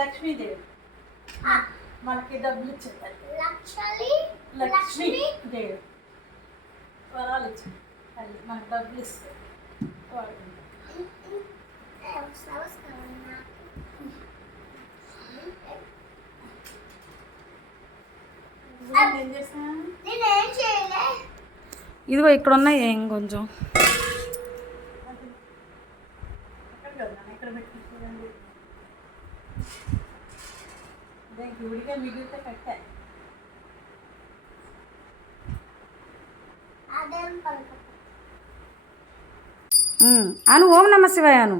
లక్ష్మీదేవి మనకి డబ్బులు ఇచ్చేది. లక్ష్మీదేవి వరాలు ఇచ్చింది. మనకు డబ్బులు ఇస్తుంది. ఏం చేసా ఇదిగో ఇక్కడ ఉన్నాయి ఇంకొంచెం. ఇక్కడ పెట్టుకోండి. విడిగా మిగిలితే కట్టా. అను ఓం నమ శివాయ అను.